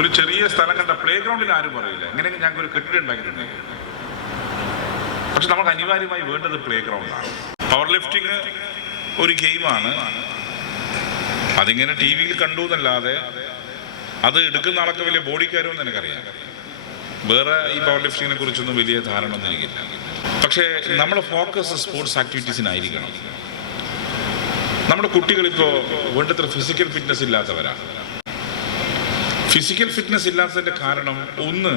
ഒരു ചെറിയ സ്ഥലം കണ്ട പ്ലേ ഗ്രൗണ്ടിൽ ആരും പറയില്ല, എങ്ങനെയെങ്കിലും ഞങ്ങൾക്ക് ഒരു കെട്ടിടം ഉണ്ടാക്കിയിട്ടുണ്ടെങ്കിൽ. പക്ഷെ നമുക്ക് അനിവാര്യമായി വേണ്ടത് പ്ലേ ഗ്രൗണ്ടാണ്. പവർ ലിഫ്റ്റിംഗ് ഒരു ഗെയിമാണ്. അതിങ്ങനെ ടി വിയിൽ കണ്ടു എന്നല്ലാതെ അത് എടുക്കുന്ന ആളൊക്കെ വലിയ ബോഡിക്കാരുമെന്ന് എനിക്കറിയാം. വേറെ ഈ പവർ ലിഫ്റ്റിങ്ങിനെ കുറിച്ചൊന്നും വലിയ ധാരണ ഒന്നും എനിക്കില്ല. പക്ഷേ നമ്മുടെ ഫോക്കസ് സ്പോർട്സ് ആക്ടിവിറ്റീസിനായിരിക്കണം. നമ്മുടെ കുട്ടികളിപ്പോൾ വേണ്ടത്ര ഫിസിക്കൽ ഫിറ്റ്നസ് ഇല്ലാത്തവരാണ്. ഫിസിക്കൽ ഫിറ്റ്നസ് ഇല്ലാത്തതിൻ്റെ കാരണം ഒന്ന്,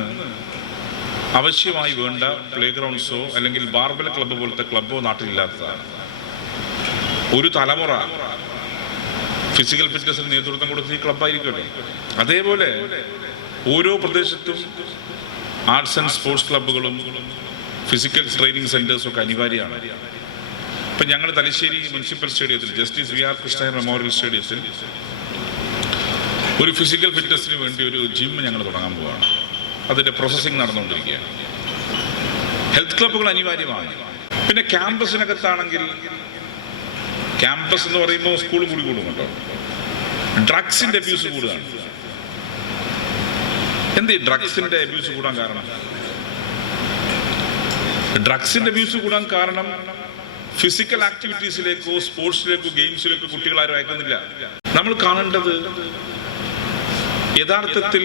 ആവശ്യമായി വേണ്ട പ്ലേ ഗ്രൗണ്ട്സോ അല്ലെങ്കിൽ ബാർബൽ ക്ലബ്ബ് പോലത്തെ ക്ലബ്ബോ നാട്ടിലില്ലാത്തതാണ്. ഒരു തലമുറ ഫിസിക്കൽ ഫിറ്റ്നസിന് നേതൃത്വം കൊടുത്ത് ഈ ക്ലബ്ബായിരിക്കട്ടെ. അതേപോലെ ഓരോ പ്രദേശത്തും ആർട്സ് ആൻഡ് സ്പോർട്സ് ക്ലബ്ബുകളും ഫിസിക്കൽ ട്രെയിനിങ് സെൻറ്റേഴ്സും ഒക്കെ അനിവാര്യമാണ്. ഇപ്പം ഞങ്ങൾ തലശ്ശേരി മുനിസിപ്പൽ സ്റ്റേഡിയത്തിൽ, ജസ്റ്റിസ് വി.ആർ. കൃഷ്ണ മെമ്മോറിയൽ സ്റ്റേഡിയത്തിൽ ഒരു ഫിസിക്കൽ ഫിറ്റ്നസിന് വേണ്ടി ഒരു ജിം ഞങ്ങൾ തുടങ്ങാൻ പോവുകയാണ്. അതിൻ്റെ പ്രോസസ്സിങ് നടന്നുകൊണ്ടിരിക്കുകയാണ്. ഹെൽത്ത് ക്ലബ്ബുകൾ അനിവാര്യമാണ്. പിന്നെ ക്യാമ്പസിനകത്താണെങ്കിൽ, ക്യാമ്പസ് എന്ന് പറയുമ്പോൾ സ്കൂൾ കൂടി കൂടും കേട്ടോ, ഡ്രഗ്സിൻ്റെ അബ്യൂസ് കൂടുതലാണ്. എന്ത് ഡ്രഗ്സിൻ്റെ അബ്യൂസ് കൂടാൻ കാരണം? ഡ്രഗ്സിൻ്റെ അബ്യൂസ് കൂടാൻ കാരണം ഫിസിക്കൽ ആക്ടിവിറ്റീസിലേക്കോ സ്പോർട്സിലേക്കോ ഗെയിംസിലേക്കോ കുട്ടികളാരും അയക്കുന്നില്ല. നമ്മൾ കാണേണ്ടത് യഥാർത്ഥത്തിൽ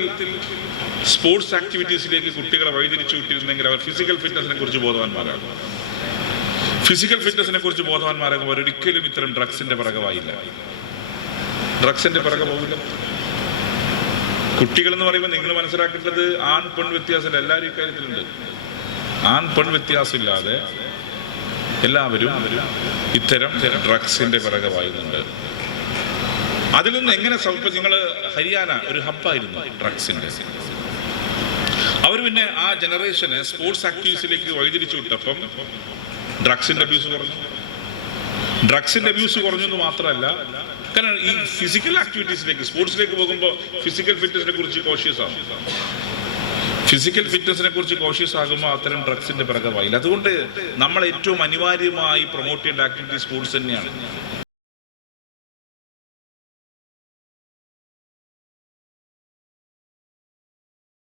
സ്പോർട്സ് ആക്ടിവിറ്റീസിലേക്ക് കുട്ടികളെ വഴിതിരിച്ചു വിട്ടിരുന്നെങ്കിൽ അവർ ഫിസിക്കൽ ഫിറ്റ്നസിനെ കുറിച്ച് ബോധവാന്മാരാകും. ഫിസിക്കൽ ഫിറ്റ്നസിനെ കുറിച്ച് ബോധവാന്മാരാകും ഒരിക്കലും ഇത്തരം ഡ്രഗ്സിന്റെ പിറകവായില്ല, ഡ്രഗ്സിന്റെ പിറകെ പോകില്ല. കുട്ടികൾ എന്ന് പറയുമ്പോൾ നിങ്ങൾ മനസ്സിലാക്കേണ്ടത് ആൺ പെൺ വ്യത്യാസമില്ല, എല്ലാവരും ഇക്കാര്യത്തിലുണ്ട്. ആൺ പെൺ വ്യത്യാസമില്ലാതെ എല്ലാവരും ഇത്തരം ഡ്രഗ്സിന്റെ പിറകെ വായുന്നുണ്ട്. അതിൽ നിന്ന് എങ്ങനെ ഇപ്പം നിങ്ങൾ ഹരിയാന ഒരു ഹബ്ബായിരുന്നു ഡ്രഗ്സിന്റെ. അവർ പിന്നെ ആ ജനറേഷനെ സ്പോർട്സ് ആക്ടിവിറ്റീസിലേക്ക് വഴിതിരിച്ചു വിട്ടപ്പം ഡ്രഗ്സിന്റെ അബ്യൂസ് കുറഞ്ഞു. ഡ്രഗ്സിന്റെ അബ്യൂസ് കുറഞ്ഞെന്ന് മാത്രമല്ല, കാരണം ഈ ഫിസിക്കൽ ആക്ടിവിറ്റീസിലേക്ക് സ്പോർട്സിലേക്ക് പോകുമ്പോൾ ഫിസിക്കൽ ഫിറ്റ്നസിനെ കുറിച്ച് കോഷ്യസ് ആകും. ഫിസിക്കൽ ഫിറ്റ്നസിനെ കുറിച്ച് കോഷ്യസ് ആകുമ്പോൾ അത്തരം ഡ്രഗ്സിന്റെ പിറകെ വായില്ല. അതുകൊണ്ട് നമ്മൾ ഏറ്റവും അനിവാര്യമായി പ്രൊമോട്ട് ചെയ്യേണ്ട ആക്ടിവിറ്റി സ്പോർട്സ് തന്നെയാണ്.